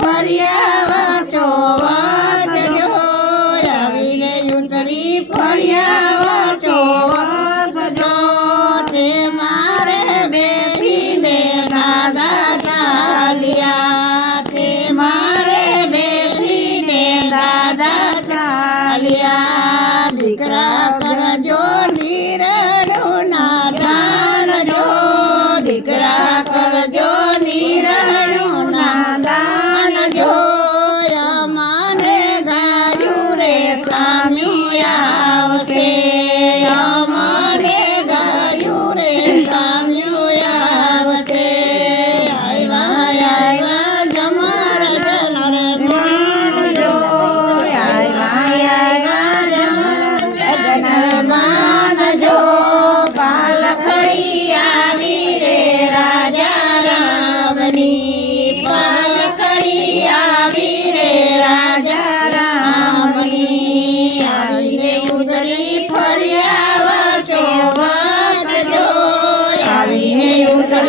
பாரியாவா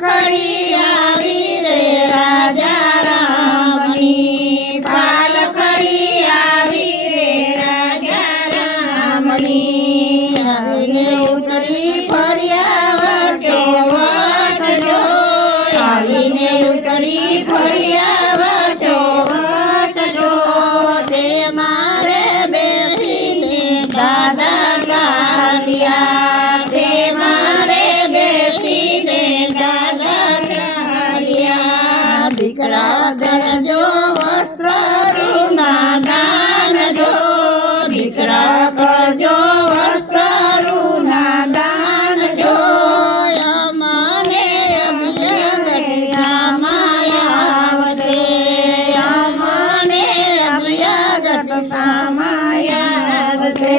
Party. દીકરા ધરજો વસ્ત્ર રૂના દાનજો દીકરા કરજો વસ્ત્ર રૂના દાનજો મને સામાયાવશે મને અમયગત સામાયાવશે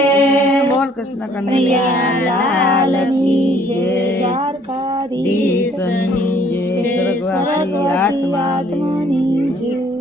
બોલ કૃષ્ણ કનૈયા લાલની જય દ્વારકાધીશની अपनी आत्मा दीजिए